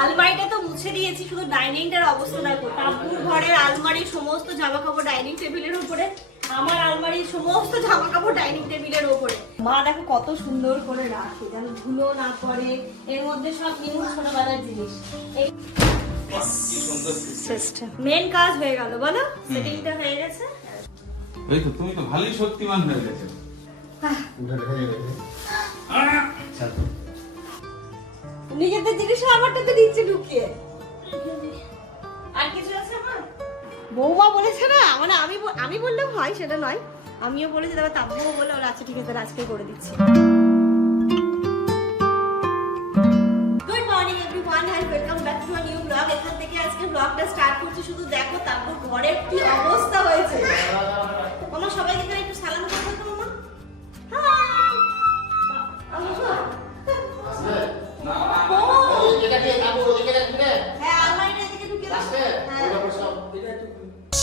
আলমারিটা তো মুছে দিয়েছি, শুধু ডাইনিংটার অবস্থা দেখো। তাব্বুর ঘরের আলমারির সমস্ত জামা কাপড় ডাইনিং টেবিলের উপরে, আমার আলমারির সমস্ত জামা কাপড় ডাইনিং টেবিলের উপরে। মা দেখো কত সুন্দর করে রাখে, যেন ধুলো না পড়ে। এর মধ্যে সব নিউ ছোটবেলার জিনিস। মেন কাজ হয়ে গেল, বলো? সেটিংটা হয়ে গেছে। এই তো তুমি তো ভালোই শক্তিমান হয়ে গেছে। নিজেদের জিনিস আমারটাতে দিচ্ছে ঢুকিয়ে। আর কিছু আছে আমার? বৌমা বলেছে না, মানে আমি বললেও হয় সেটা নয়, আমিও বলেছি, তারপর তাব্বুও বলে ওরা আচ্ছা ঠিক আছে আজকে করে দিচ্ছি। Good morning everyone and welcome back to a new blog. এখান থেকে আজকে ব্লগটা স্টার্ট করছি। শুধু দেখো তাব্বুর ঘরের কি অবস্থা হয়েছে। মামা সবাইকে এখানে একটু সালাম করবে তো মামা? Hi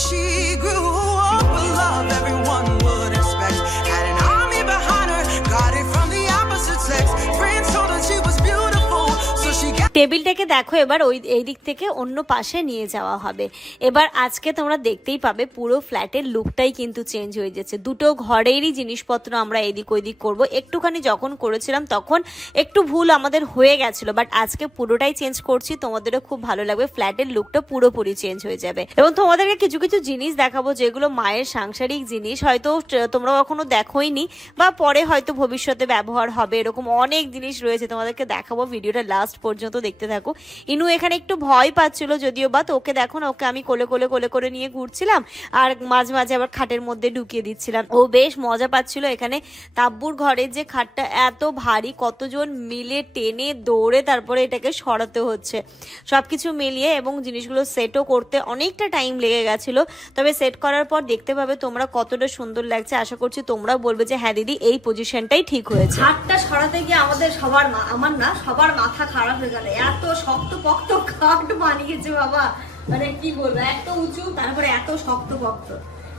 She grew up with love everyone would expect. Had an army behind her, got it from the opposite sex. Friends told her she was beautiful, so she got. টেবিলটাকে দেখো এবার এই দিক থেকে অন্য পাশে নিয়ে যাওয়া হবে। এবার আজকে তোমরা দেখতেই পাবে পুরো ফ্ল্যাটের লুকটাই কিন্তু চেঞ্জ হয়ে যাচ্ছে। দুটো ঘরেরই জিনিসপত্র আমরা এদিক ওইদিক করব। একটুখানি যখন করেছিলাম তখন একটু ভুল আমাদের হয়ে গেছিল, বাট আজকে পুরোটাই চেঞ্জ করছি। তোমাদেরও খুব ভালো লাগবে, ফ্ল্যাটের লুকটা পুরোপুরি চেঞ্জ হয়ে যাবে। এবং তোমাদেরকে কিছু কিছু জিনিস দেখাবো যেগুলো মায়ের সাংসারিক জিনিস, হয়তো তোমরা কখনো দেখোইনি বা পরে হয়তো ভবিষ্যতে ব্যবহার হবে। এরকম অনেক জিনিস রয়েছে, তোমাদেরকে দেখাবো। ভিডিওটা লাস্ট পর্যন্ত দেখতে থাকো। ইনু এখানে একটু ভয় পাচ্ছিল যদিও বা, তো ওকে দেখো না, ওকে আমি কোলে করে নিয়ে ঘুরছিলাম আর মাঝে মাঝে আবার খাটের মধ্যে ঢুকিয়ে দিচ্ছিলাম। ও বেশ মজা পাচ্ছিল। এখানে তাব্বুর ঘরের যে খাটটা এত ভারী, কতজন মিলে টেনে দৌড়ে তারপরে এটাকে সরাতে হচ্ছে সবকিছু মিলিয়ে, এবং জিনিসগুলো সেটও করতে অনেকটা টাইম লেগে গেছিল। তবে সেট করার পর দেখতে পাবে তোমরা কতটা সুন্দর লাগছে। আশা করছি তোমরাও বলবে যে হ্যাঁ দিদি এই পজিশনটাই ঠিক হয়েছে। খাটটা সরাতে গিয়ে আমাদের সবার আমার না সবার মাথা খারাপ হয়ে গেল। এত শক্ত পক্ত খাট বানিয়েছে বাবা, মানে কি বলবো, এত উঁচু তারপরে এত শক্ত পক্ত,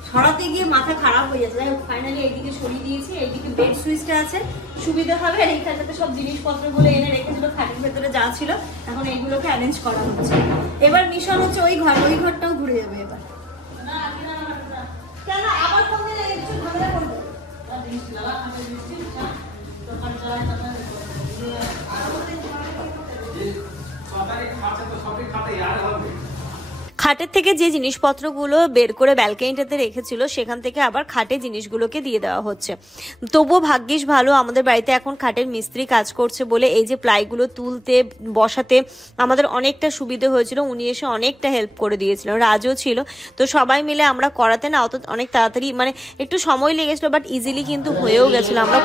সরাতে গিয়ে মাথা খারাপ হয়ে যাচ্ছে। ফাইনালি এইদিকে সরিয়ে দিয়েছি। এইদিকে বেড সুইচটা আছে, সুবিধা হবে। আর এইখানটাতে সব জিনিসপত্রগুলো এনে রেখেছিল খাটের ভেতরে যা ছিল, এখন এইগুলোকে অ্যারেঞ্জ করা হচ্ছে। এবার মিশন হচ্ছে ওই ঘরটাও ঘুরে যাবে এবার। কেন আবার কোন দিন কিছু ঝামেলা করবে? খাটের থেকে যে জিনিসপত্রগুলো বের করে ব্যালকনিটাতে রেখেছিল সেখান থেকে আবার খাটে জিনিসগুলোকে দিয়ে দেওয়া হচ্ছে। তবুও ভাগ্যিস ভালো, আমাদের বাড়িতে এখন খাটের মিস্ত্রি কাজ করছে বলে এই যে প্লাইগুলো তুলতে বসাতে আমাদের অনেকটা সুবিধে হয়েছিল। উনি এসে অনেকটা হেল্প করে দিয়েছিল, রাজও ছিল। তো সবাই মিলে আমরা করাতে না অত অনেক তাড়াতাড়ি, মানে একটু সময় লেগেছিল বাট ইজিলি কিন্তু হয়েও গেছিল। আমরা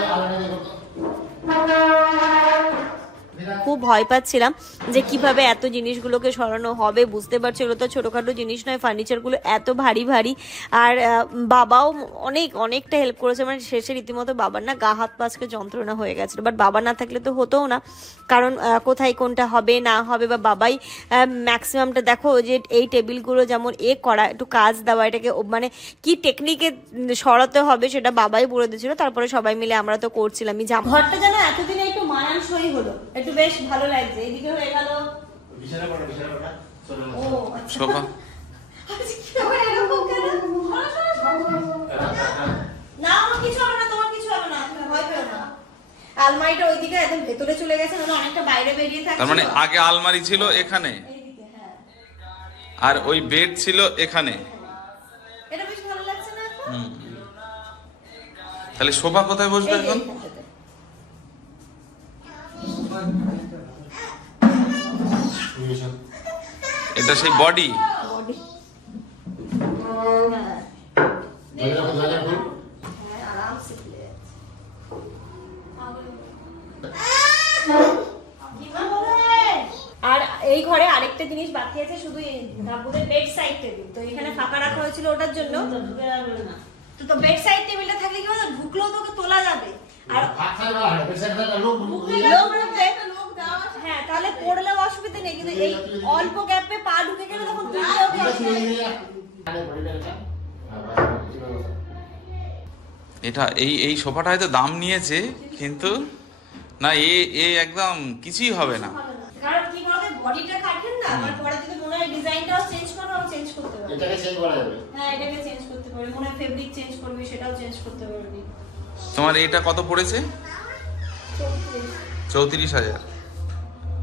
খুব ভয় পাচ্ছিলাম যে কিভাবে এত জিনিসগুলোকে সরানো হবে, বুঝতে পারছি এগুলো তো ছোটোখাটো জিনিস নয়, ফার্নিচারগুলো এত ভারী ভারী। আর বাবাও অনেকটা হেল্প করেছে, মানে শেষে রীতিমতো বাবার না গা হাত পাশকে যন্ত্রণা হয়ে গেছিলো। বাট বাবা না থাকলে তো হতোও না, কারণ কোথায় কোনটা হবে না হবে, বা বাবাই ম্যাক্সিমামটা দেখো যে এই টেবিলগুলো যেমন করা, একটু কাজ দেওয়া, এটাকে মানে কি টেকনিকে সরাতে হবে সেটা বাবাই বলে দিয়েছিল। তারপরে সবাই মিলে আমরা তো করছিলাম। ঘরটা যেন এতদিনে একটু মানানসই হলো, একটু বেশ ভালো লাগছে। এদিকে হয়ে গেল আলমারিটা ওইদিকে একদম ভেতরে চলে গেছে, মানে অনেকটা বাইরে বেরিয়ে থাকে। তার মানে আগে আলমারি ছিল এখানে আর ওই বেড ছিল এখানে। এটা বেশ ভালো লাগছে না এখন? তাহলে সোফা কোথায় বসবে এখন? এটা সেই বডি। আর এই ঘরে আরেকটা জিনিস বাকি আছে, শুধু তাব্বুদের বেড সাইড টেবিল। তো এখানে ফাঁকা রাখা হয়েছিল ওটার জন্য। তো বেড সাইড টেবিলটা থাকলে কি বলতো, ঢুকলেও তোকে তোলা যাবে। আর হ্যাঁ, তাহলে পড়লেও অসুবিধা নেই, কিন্তু এই অল্প গ্যাপে পা ঢুকে গেলে তখন এটা এই সোফাটা হয়তো দাম নিয়েছে, কিন্তু না এ একদম কিছুই হবে না। কারণ কি বলতো বডিটা কাটেন না, আমার পরে যদি মনে হয় ডিজাইনটাও চেঞ্জ করব, আমি চেঞ্জ করতে পারবো। এটাকে চেঞ্জ করা যাবে। হ্যাঁ এটাকে চেঞ্জ করতে পারবি, মনে হয় ফেব্রিক চেঞ্জ করবি সেটাও চেঞ্জ করতে পারবি। তোমার এটা কত পড়েছে? 34,000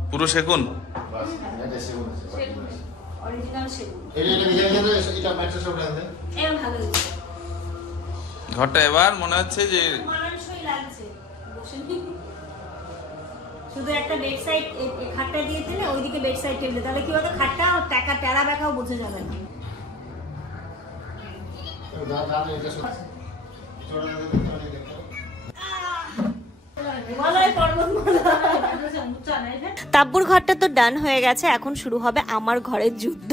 পুরো সেগুন। বাস এটা সেগুন আছে। অরিজিনাল সেগুন। এটা ডিজাইন করে এটা ম্যাট্রেস সব রাখবে। এর ভালো হয়েছে, ঘরটা এবার মনে হচ্ছে যে মানানসই লাগছে বসে নি। শুধু একটা বেড সাইড খাটটা দিয়ে দিলে ওইদিকে বেড সাইড টেবিলে, তাহলে কি হতো খাটটা টাকা টেরা বেকাও বোঝা যাবে না। দাদা এটা সব ছোট দাদা দেখতে দেখো। হিমালয় পর্বতমালা। তাব্বুর ঘরটা তো ডান হয়ে গেছে, এখন শুরু হবে আমার ঘরের যুদ্ধ।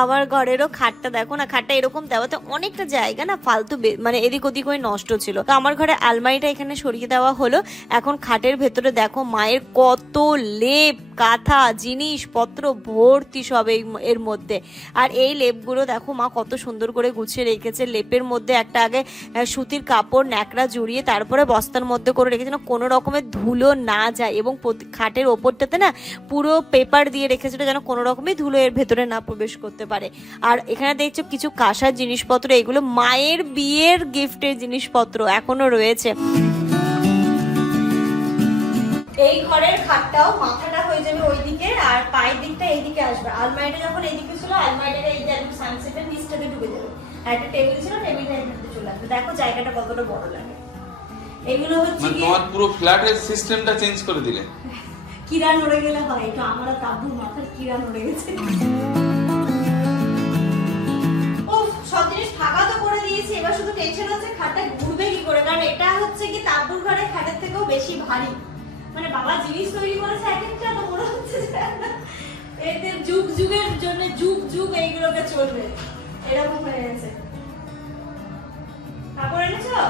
আমার ঘরেরও খাটটা দেখো না, খাটটা এরকম দেওয়াতে অনেকটা জায়গা না ফালতু মানে এদিক ওদিক হয়ে নষ্ট ছিল। তো আমার ঘরে আলমারিটা এখানে সরিয়ে দেওয়া হলো। এখন খাটের ভেতরে দেখো মায়ের কত লেপ কাঁথা জিনিসপত্র ভর্তি সব এর মধ্যে। আর এই লেপগুলো দেখো মা কত সুন্দর করে গুছিয়ে রেখেছে। লেপের মধ্যে একটা আগে সুতির কাপড় ন্যাকড়া জড়িয়ে তারপরে বস্তার মধ্যে করে রেখেছে, না কোনো রকমের ধুলো না যায়। এবং খাটের ওপরটাতে না পুরো পেপার দিয়ে রেখেছিল যেন কোনো রকমের ধুলো এর ভেতরে না প্রবেশ করতে পারে। আর এখানে দেখছো কিছু কাঁসার জিনিসপত্র, এগুলো মায়ের বিয়ের গিফটের জিনিসপত্র এখনো রয়েছে। এই ঘরের খাটটাও মাথাটা হয়ে যাবে ওইদিকে আর পায়ের দিকটা এইদিকে আসবে। আলমারিটা যখন এইদিকে ছিল, আলমারিটা এই যে সানসেটের নিচটাতে ঢুকে যাবে। আর একটা টেবিল ছিল, টেবিলটা এইদিকে চলে আসবে। দেখো জায়গাটা কতটা বড় লাগে। এগুলো হচ্ছে মানে কি তোমার পুরো ফ্ল্যাটের সিস্টেমটা চেঞ্জ করে দিলে। কিরা নড়ে গেলে হয়, এটা আমার তাব্বুর মাথার কিরা নড়ে গেছে। ও সব জিনিস ফাঁকা তো করে দিয়েছি, এবার শুধু টেনশন হচ্ছে খাটটা ঘুরবে কি করে। কারণ এটা হচ্ছে কি তাব্বুর ঘরে খাটের থেকেও বেশি ভারী। মানে বাবা জিনিস তৈরি করেছে এক একটা, তো মনে হচ্ছে যে এদের যুগ যুগের জন্য যুগ যুগ এইগুলোকে চলবে, এরকম হয়ে গেছে। কাপড় এনেছো?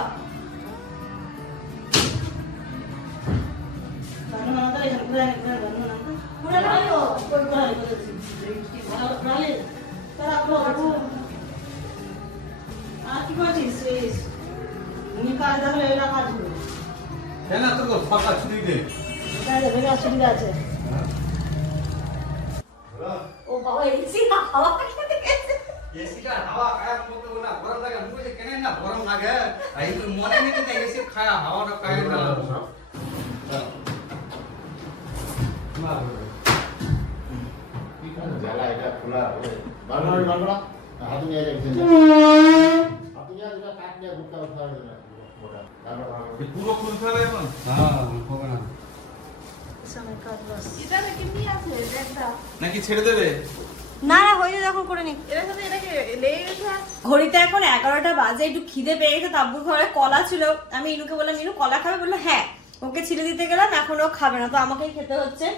ও বাবা এসি না হাওয়া খেতে গেছে। এসিটা হাওয়া খায় মতো না গরম লাগে, মুখে কেন না গরম লাগে, এই তো মনে নেই যে এসি খায় হাওয়াটা খায় না। জ্বালা এটা খোলা বারবার হাতে নিয়ে যাবে। হাতে নিয়ে যেটা কাট নিয়ে গুটকা উঠা হবে না মোটা। তারপর পুরো খুলতে হবে এখন। হ্যাঁ হবে না। নাকি ছেড়ে দেবে? না না হয়ে যাবে, এখন করে নি। ঘড়িতে এখন 11টা বাজে, একটু খিদে পেয়ে গেছে। তাব্বুর ঘরে কলা ছিল, আমি ইনুকে বললাম ইনু কলা খাবে, বললো হ্যাঁ। ওকে ছিলে দিতে গেলাম, এখন ও খাবে না, তো আমাকেই খেতে হচ্ছে।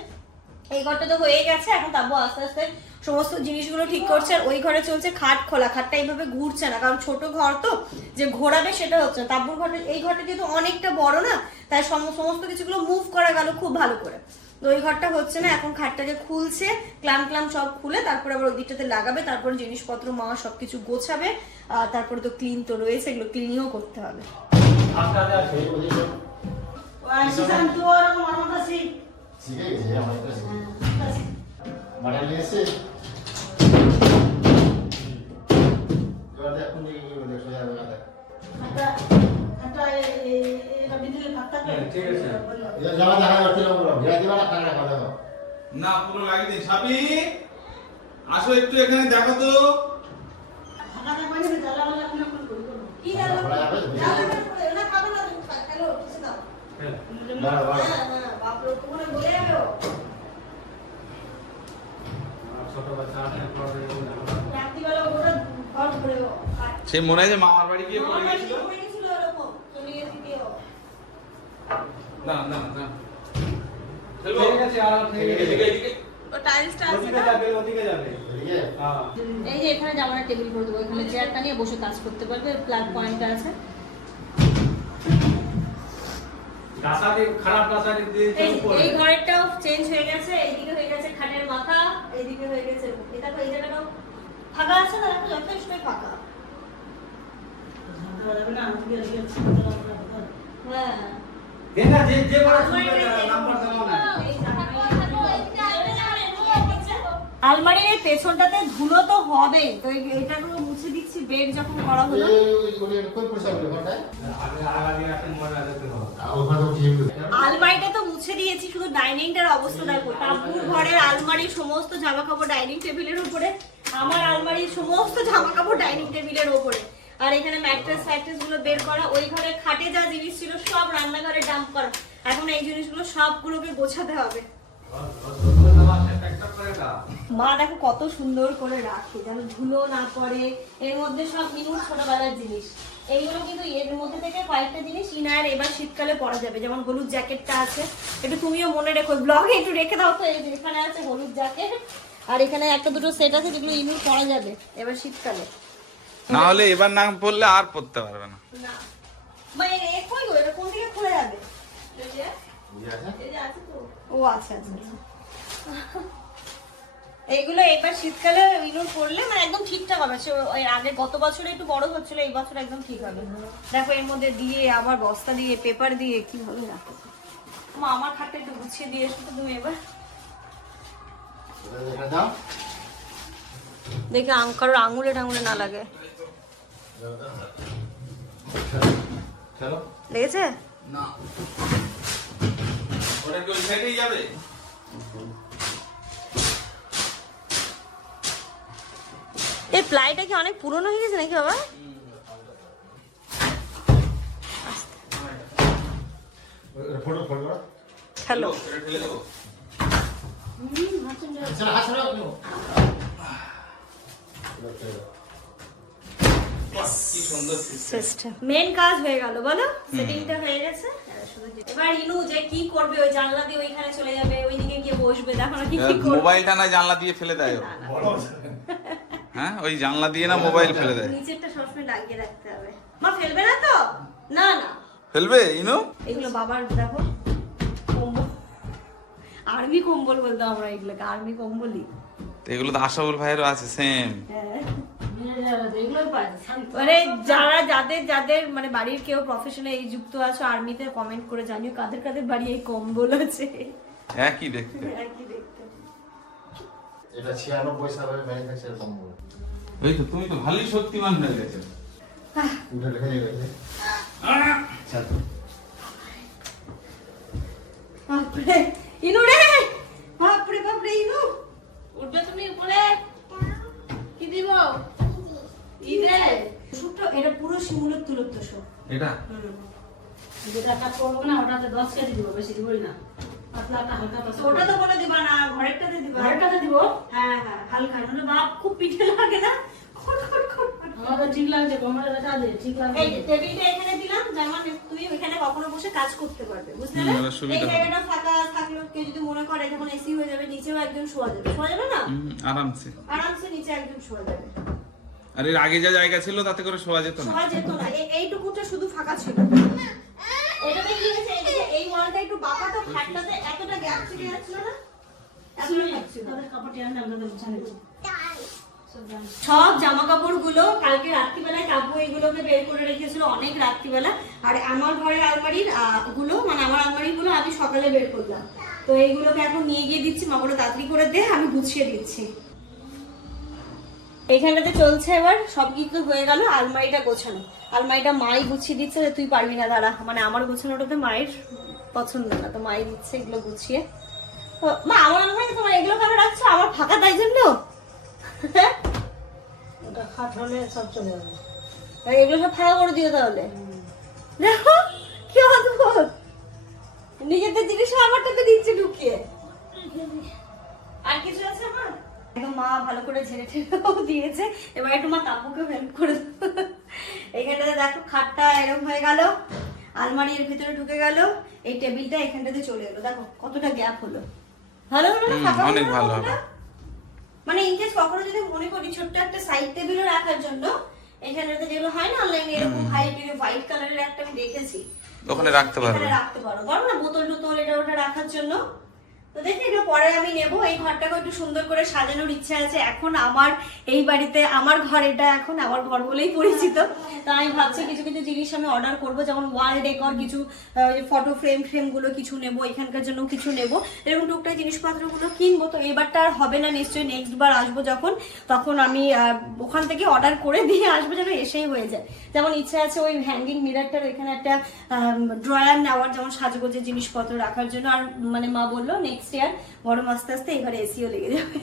এই ঘরটা তো হয়ে গেছে, এখন তাব্বু আস্তে আস্তে সমস্ত জিনিসগুলো ঠিক করছে। আর ওই ঘরে চলছে খাট খোলা, খাটটা এইভাবে ঘুরছে না, কারণ ছোট ঘর তো যে ঘোরাবে সেটা হচ্ছে না। তাব্বুর ঘরটা এই ঘরটা যেহেতু অনেকটা বড় না, তাই সমস্ত কিছুগুলো মুভ করা গেল খুব ভালো করে। তো ওই ঘরটা হচ্ছে না, এখন খাটটাকে খুলছে, ক্লাম সব খুলে তারপরে আবার ওই দিকটাতে লাগাবে, তারপরে জিনিসপত্র মা সবকিছু গোছাবে। আর তারপরে তো ক্লিন তো রয়েছে, এগুলো ক্লিনিংও করতে হবে। শিখে গেছে আমার কাছে মডেল এসে এবার এখন এই দেখো যাবে না। ঠিক আছে। জামা দেখা যাচ্ছে না পুরো ভিড়া দিবা না কাটা কথা দাও। না পুরো লাগিয়ে দিন। ছাপি আসো একটু এখানে দেখো তো। কি জানো খোলা যাবে? না খাবে না, তুমি খালো কিছু দাও। দাঁড়া দাঁড়া। হ্যাঁ বাপরে তোমার বলে যাবে ও। ছোট বাচ্চা আছে পরে রাত্রিবেলা ওরা ঘর ঘুরে সে মনে হয় যে মামার বাড়ি গিয়ে পড়ে গেছিল। গেছিল এরকম চলে গেছি দিও। না না না ঠিক আছে আর ঠিক আছে। এদিকে এদিকে ও টাইলসটা আছে ওদিকে না? যাবে ওদিকে যাবে। এদিকে হ্যাঁ এই যে এখানে জামানা টেবিল করে দেবো, এখানে চেয়ারটা নিয়ে বসে কাজ করতে পারবে, প্লাগ পয়েন্ট আছে। কাঁসাটি খারাপ কাঁসাটি দিয়ে এই ঘরটাও চেঞ্জ হয়ে গেছে, এইদিকে হয়ে গেছে খাটের মাথা, এইদিকে হয়ে গেছে এটা। তো এই জায়গাটাও ফাঁকা আছে না, যথেষ্টই ফাঁকা। হ্যাঁ দেন না, যে বড় নাম্বার দাও না। আলমারির এই পেছনটাতে ধুলো তো হবে, তো এটাগুলো মুছে দিচ্ছি বেড যখন করা হলো। আলমারিটা তো মুছে দিয়েছি, শুধু ডাইনিংটার অবস্থা দেখো। তাব্বুর ঘরের আলমারির সমস্ত জামা কাপড় ডাইনিং টেবিলের উপরে, আমার আলমারির সমস্ত জামা কাপড় ডাইনিং টেবিলের উপরে, আর এখানে ম্যাট্রেস ফ্যাট্রেস গুলো বের করা। ওই ঘরে খাটে যা জিনিস ছিল সব রান্নাঘরে ডাম্প করা। এখন এই জিনিসগুলো সবগুলোকে গোছাতে হবে। মা দেখো কত সুন্দর করে রাখে, যেন ধুলো না পড়ে। এর মধ্যে সব মিনুর ছোটবেলার জিনিস। এইগুলো কিন্তু এর মধ্যে থেকে কয়েকটা জিনিস ইনার এবার শীতকালে পরা যাবে, যেমন হলুদ জ্যাকেটটা আছে, একটু তুমিও মনে রেখো, ব্লগে একটু রেখে দাও তো। এই যে এখানে আছে হলুদ জ্যাকেট, আর এখানে একটা দুটো সেট আছে যেগুলো ইনুর পরা যাবে এবার শীতকালে। না হলে এবার না পড়লে আর পড়তে পারবে না। না মা এর কই গো, এটা কোন দিকে খুলে যাবে? এই যে আছে তো। ও আচ্ছা আচ্ছা। এইগুলো এবার শীতকালে ইনুর পরলে মানে একদম ঠিকঠাক হবে। ওই আগে গত বছরে একটু বড় হচ্ছিল, এই বছর একদম ঠিক হবে। দেখো এর মধ্যে দিয়ে আবার বস্তা দিয়ে পেপার দিয়ে কি ভাবে রাখো। মা আমার খাটটা একটু গুছিয়ে দিয়ে এসো তো তুমি এবার। দেখে কারোর আঙুলে টাঙুলে না লাগে। লেগেছে? না ওটা কি ওই সাইডেই যাবে? এই প্লাইটা কি অনেক পুরনো হয়ে গেছে নাকি বাবা? হ্যালো এটা ঠেলে দেবো। কি সুন্দর সিস্টেম। মেন কাজ হয়ে গেল বলো, সেটিংটা হয়ে গেছে। এবার ইনু যে কি করবে, ওই জানলা দিয়ে ওইখানে চলে যাবে, ওইদিকে গিয়ে বসবে, দেখো না কি করবে। মোবাইলটা না জানলা দিয়ে ফেলে দেয় ও। হ্যাঁ ওই জানলা দিয়ে না মোবাইল ফেলে দেয়। নিচেরটা সবসময় লাগিয়ে রাখতে হবে। মা ফেলবে না তো? না না ফেলবে ইনু? এগুলো বাবার দেখো কম্বল, আর্মি কম্বল বলতো আমরা এগুলোকে, আর্মি কম্বলই। তো এগুলো তো আশাবুল ভাইয়েরও আছে সেম। মানে যারা যাদের যাদের মানে বাড়ির কেউ প্রফেশনে এই যুক্ত আছো, আর্মিতে কমেন্ট করে জানিও কাদের কাদের বাড়ি এই কম্বল আছে। একই দেখতে। একই দেখতে। এটা 96 সালের ম্যানুফ্যাকচার কম্বল। এই তো তুমি তো ভালোই শক্তিমান হয়ে গেছো। উঠে রেখে দিয়েছে। বাপরে ইনু রে, বাপরে বাপরে ইনু উঠবে তুমি উপরে। কি দিব? ইদে ছোট, এটা পুরো শিমুলের তুলোর তো সব। এটা যেটা কাজ করবো না ওটাতে 10 কেজি দিব, বেশি দিবই না। পাতলাটা হালকা পাতলা। ওটা তো বলে দিবা না, ঘরেরটাতে দিবা। ঘরেরটাতে দিব? হ্যাঁ হ্যাঁ হালকা, মানে বাপ খুব পিঠে লাগে না। খট খট খট। আমাদের ঠিক লাগছে, কোমরে ব্যথা দিয়ে ঠিক লাগছে। এই যে টেবিলটা এখানে দিলাম, যেমন তুমি ওইখানে কখনো বসে কাজ করতে পারবে, বুঝলে না? এবার সুবিধা এই হবে। জায়গাটা ফাঁকা থাকলো, কেউ যদি মনে করে যখন এসি হয়ে যাবে নিচেও একজন শোয়া যাবে, শোয়া যাবে না? আরামসে আরামসে নিচে একজন শোয়া যাবে। আর এর আগে যা জায়গা ছিল তাতে করে শোয়া যেত না। শোয়া যেত না, এইটুকুটা শুধু ফাঁকা ছিল। এটাতে কি হয়েছে, এই ওয়ালটা একটু বাঁকা তো, খাটটাতে এতটা গ্যাপ ছিল যাচ্ছিল না, এতটা গ্যাপ ছিল। তাদের কাপড় টেনে আমরা গুছানো করব। সব জামা কাপড় গুলো কালকে রাত্রিবেলায় কাপড় এগুলোকে বের করে রেখেছিল অনেক রাত্রিবেলা। আর আমার ঘরের আলমারির গুলো মানে আমার আলমারির গুলো আমি সকালে বের করলাম, তো এইগুলোকে এখন নিয়ে গিয়ে দিচ্ছি। মা বলে তাড়াতাড়ি করে দে, আমি গুছিয়ে দিচ্ছি। এইখানটাতে চলছে এবার সব কিছু হয়ে গেল, আলমারিটা গোছানো। আলমারিটা মাই গুছিয়ে দিচ্ছে, যে তুই পারবি না দাঁড়া, মানে আমার গোছানোটাতে মায়ের পছন্দ না, তো মাই দিচ্ছে এগুলো গুছিয়ে। তো মা আমার আলমারি তোমার এগুলো কেন রাখছো, আমার ফাঁকা তাই জন্য? ওটা খাট হলে সব চলে যাবে। আর এগুলো সব ফাঁকা করে দিও তাহলে। দেখো কি অদ্ভুত, নিজেদের জিনিস আমারটাতে দিচ্ছে ঢুকিয়ে। আর কিছু আছে আমার? একদম মা ভালো করে ঝেড়ে ঠেড়েও দিয়েছে। এবার একটু মা তাপুকে হেল্প করে দেবো। এইখানটাতে দেখো খাটটা এরকম হয়ে গেল, আলমারির ভিতরে ঢুকে গেল, এই টেবিলটা এখানটাতে চলে এলো। দেখো কতটা গ্যাপ হলো, ভালো হলো না? ফাঁকা হলো অনেক না ভালো কতটা? হবে। মানে ইনকেস কখনো যদি মনে করি ছোট্ট একটা সাইড টেবিলও রাখার জন্য, এখানেতে যেগুলো হয় না অনলাইনে এরকম হোয়াইট কালারের একটা আমি দেখেছি, ওখানে রাখতে পারবে। এখানে রাখতে পারো, বলো না বোতল টোতল এটা ওটা রাখার জন্য। তো দেখি একটু পরে আমি নেব। এই ঘরটাকে একটু সুন্দর করে সাজানোর ইচ্ছা আছে। এখন আমার এই বাড়িতে আমার ঘর, এটা এখন আমার ঘর বলেই পরিচিত। তো আমি ভাবছি কিছু কিছু জিনিস আমি অর্ডার করব, যেমন ওয়াল ডেকর, কিছু ফটো ফ্রেম গুলো কিছু নেব, এখানকার জন্য কিছু নেব, এরকম টুকটাক জিনিসপত্রগুলো কিনবো। তো এবারটা আর হবে না নিশ্চয়ই, নেক্সট বার আসবো যখন, তখন আমি ওখান থেকে অর্ডার করে দিয়ে আসবো, যেন এসেই হয়ে যায়। যেমন ইচ্ছা আছে ওই হ্যাঙ্গিং মিরারটার এখানে একটা ড্রয়ার নেওয়ার, যেমন সাজগোজের জিনিসপত্র রাখার জন্য। আর মানে মা বললো নেক্সট ইয়ার গরম আস্তে আস্তে এই ঘরে এসিও লেগে যাবে,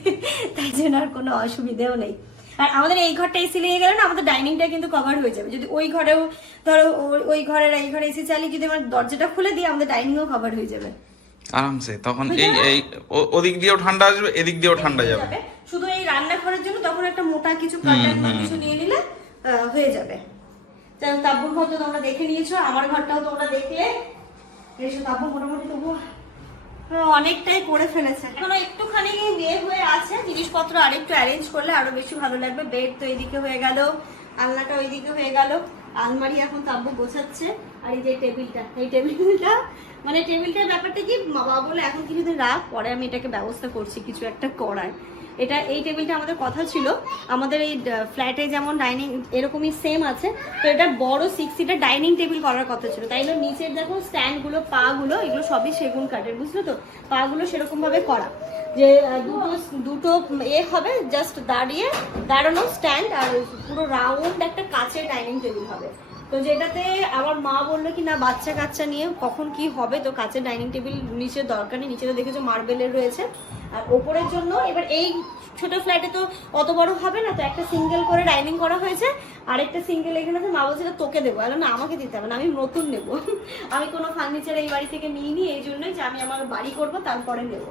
তাই জন্য আর কোনো অসুবিধেও নেই। আর আমাদের এই ঘরটা এসি লেগে গেলে না, আমাদের ডাইনিংটা কিন্তু কভার হয়ে যাবে। যদি ওই ঘরেও ধরো ওই ঘরের এই ঘরে এসি চালিয়ে যদি আমরা দরজাটা খুলে দিই, আমাদের ডাইনিংও কভার হয়ে যাবে আরামসে। তখন এই ওদিক দিয়েও ঠান্ডা আসবে, এদিক দিয়েও ঠান্ডা যাবে। শুধু এই রান্নাঘরের জন্য তখন একটা মোটা কিছু কার্টেন কিছু নিয়ে নিলে হয়ে যাবে। তাব্বুর ঘর তো তোমরা দেখে নিয়েছো, আমার ঘরটাও তোমরা দেখলে। এসো, তাব্বু মোটামুটি তবু অনেকটাই করে ফেলেছে, এখনো একটুখানি বিয়ে হয়ে আছে। জিনিসপত্র আরেকটু অ্যারেঞ্জ করলে আরো বেশি ভালো লাগবে। বেড তো এইদিকে হয়ে গেল, আলনাটা ওইদিকে হয়ে গেল, আলমারি এখন তাব্বু গোছাচ্ছে। আর এই যে টেবিলটা, এই টেবিলটা মানে টেবিলটার ব্যাপারটা কি, বাবা বলে এখন কিছুদিন রাখ, পরে আমি এটাকে ব্যবস্থা করছি কিছু একটা করার। এটা এই টেবিলটা আমাদের কথা ছিল, আমাদের এই ফ্ল্যাটে যেমন ডাইনিং এরকমই সেম আছে, তো এটা বড় 6 সিটার ডাইনিং টেবিল করার কথা ছিল। তাই জন্য নিচের দেখো স্ট্যান্ডগুলো, পাগুলো, এগুলো সবই সেগুন কাঠের, বুঝলো তো? পাগুলো সেরকম ভাবে করা যে দুটো হবে, জাস্ট দাঁড়ানো স্ট্যান্ড, আর পুরো রাউন্ড একটা কাচের ডাইনিং টেবিল হবে। তো যেটাতে আমার মা বললো কি না, বাচ্চা কাচ্চা নিয়ে কখন কি হবে, তো কাচের ডাইনিং টেবিল নিচে দরকার নেই, নিচে তো দেখেছো মার্বেলের রয়েছে। আর ওপরের জন্য এবার এই ছোট ফ্ল্যাটে তো অত বড় হবে না, তো একটা সিঙ্গেল করে ডাইনিং করা হয়েছে, আরেকটা সিঙ্গেল এখানে আছে। মা বলছে তোকে দেবো, না আমাকে দিতে হবে না, আমি নতুন নেবো। আমি কোনো ফার্নিচার এই বাড়ি থেকে নিইনি, এই জন্যই যে আমি আমার বাড়ি করবো তারপরে নেবো।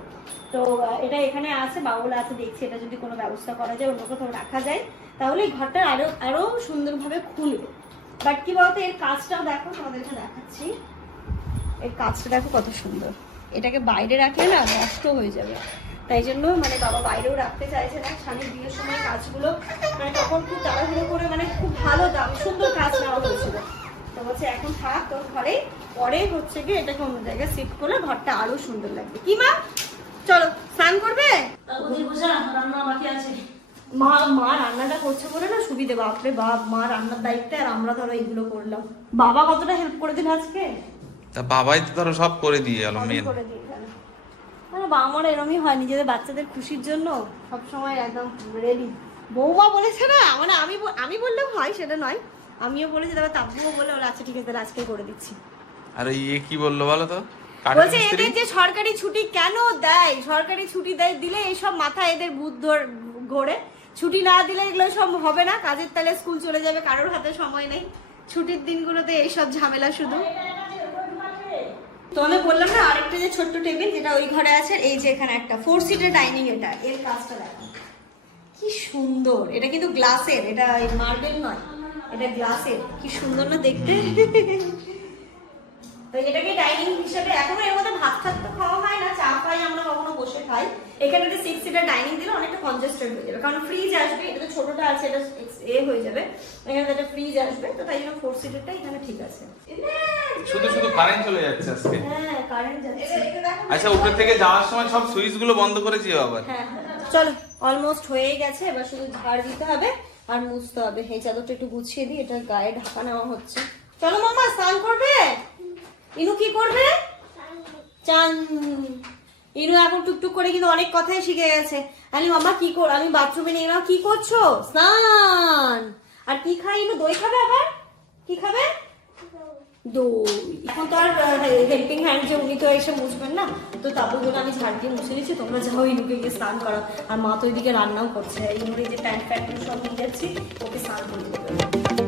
তো এটা এখানে আছে, বাউল আছে, দেখছি এটা যদি কোনো ব্যবস্থা করা যায়, অন্য কোথাও রাখা যায়, তাহলে এই ঘরটা আরো সুন্দরভাবে খুলবে। বাট কি বলতো, এর কাজটাও দেখো, তোমাদেরকে দেখাচ্ছি। এর কাজটা দেখো কত সুন্দর। এটাকে বাইরে রাখলে না নষ্ট হয়ে যাবে, তাই জন্য মানে বাবা বাইরেও রাখতে চাইছে না। স্বামীর বিয়ের সময় কাজগুলো মানে তখন খুব তাড়াহুড়ো করে, মানে খুব ভালো দাম সুন্দর কাজ নেওয়া হয়েছিল, তো বলছে এখন থাক তোর ঘরে, পরে হচ্ছে কি এটাকে অন্য জায়গায় শিফট করলে ঘরটা আরো সুন্দর লাগবে। কি মা, চলো স্নান করবে? রান্না বাকি আছে। মা রান্নাটা করছে বলে না সুবিধে, বাপরে বাপ, মা রান্নার দায়িত্বে, আর আমরা ধরো এইগুলো করলাম। বাবা কতটা হেল্প করে দিল আজকে, তা বাবাই তো ধরো সব করে দিয়ে গেল মেন। করে দিয়ে গেল। বাবা মারা এরমই হয়, নিজেদের বাচ্চাদের খুশির জন্য সবসময় একদম রেডি। বৌমা বলেছে না, মানে আমি বললেও হয় সেটা নয়, আমিও বলেছি, তবে তাব্বুও বলে ওরা আচ্ছা ঠিক আছে তাহলে আজকে করে দিচ্ছি। আর ইয়ে কি বললো বলো তো, বলছে এদের যে সরকারি ছুটি কেন দেয়, সরকারি ছুটি দিলে এইসব মাথা এদের বুদ্ধ ঘোরে, ছুটি না দিলে এগুলো সব হবে না, কাজের তালে স্কুল চলে যাবে, কারোর হাতে সময় নেই, ছুটির দিনগুলোতে এইসব ঝামেলা শুধু। তোমাদের বললাম না আরেকটা যে ছোট্ট টেবিল যেটা ওই ঘরে আছে, এই যে এখানে একটা 4 সিটার ডাইনিং, এটা এর কাজটা দেখো কি সুন্দর। এটা কিন্তু গ্লাসের, এটা মার্বেল নয়, এটা গ্লাসের, কি সুন্দর না দেখতে। তো এটাকে ডাইনিং হিসেবে, এখনো এর মধ্যে ভাত তো খাওয়া হয় না, চা খাই আমরা, কখনো বসে খাই। এখানে একটা 6 সিটার ডাইনিং দিলে অনেকটা কনজেস্টেড হয়ে যাবে, কারণ ফ্রিজ আসবে, এটা তো ছোটটা আছে, এটা হয়ে যাবে, এখানে একটা ফ্রিজ আসবে, তো তাই জন্য 4 সিটারটা এখানে ঠিক আছে। শুধু কারেন্ট চলে যাচ্ছে আজকে। হ্যাঁ কারেন্ট যাচ্ছে। আচ্ছা, উপর থেকে যাওয়ার সময় সব সুইচ গুলো বন্ধ করেছি আবার। হ্যাঁ চলো, অলমোস্ট হয়ে গেছে, এবার শুধু ঝাড় দিতে হবে আর মুছতে হবে। এই চাদরটা একটু গুছিয়ে দিই, এটা গায়ে ঢাকা নেওয়া হচ্ছে। চলো মামা, স্নান করবে? ইনু কি করবে? চান। ইনু এখন টুকটুক করে কিন্তু অনেক কথাই শিখে গেছে। আরে মামা কি কর, আমি বাথরুমে নিয়ে গেলাম, কি করছো? স্নান। আর কি খাই ইনু? দই খাবে আবার? কি খাবে? দই। এখন তো আর হেল্পিং হ্যান্ড যে উনি তো এসে মুছবেন না, তো তারপর জন্য আমি ঝাড় দিয়ে মুছে দিচ্ছি, তোমরা যাও ইনুকে গিয়ে স্নান করো। আর মা তো ওইদিকে রান্নাও করছে, ইনুর এই যে প্যান্ট সব নিয়ে যাচ্ছি, ওকে স্নান করে দেবে।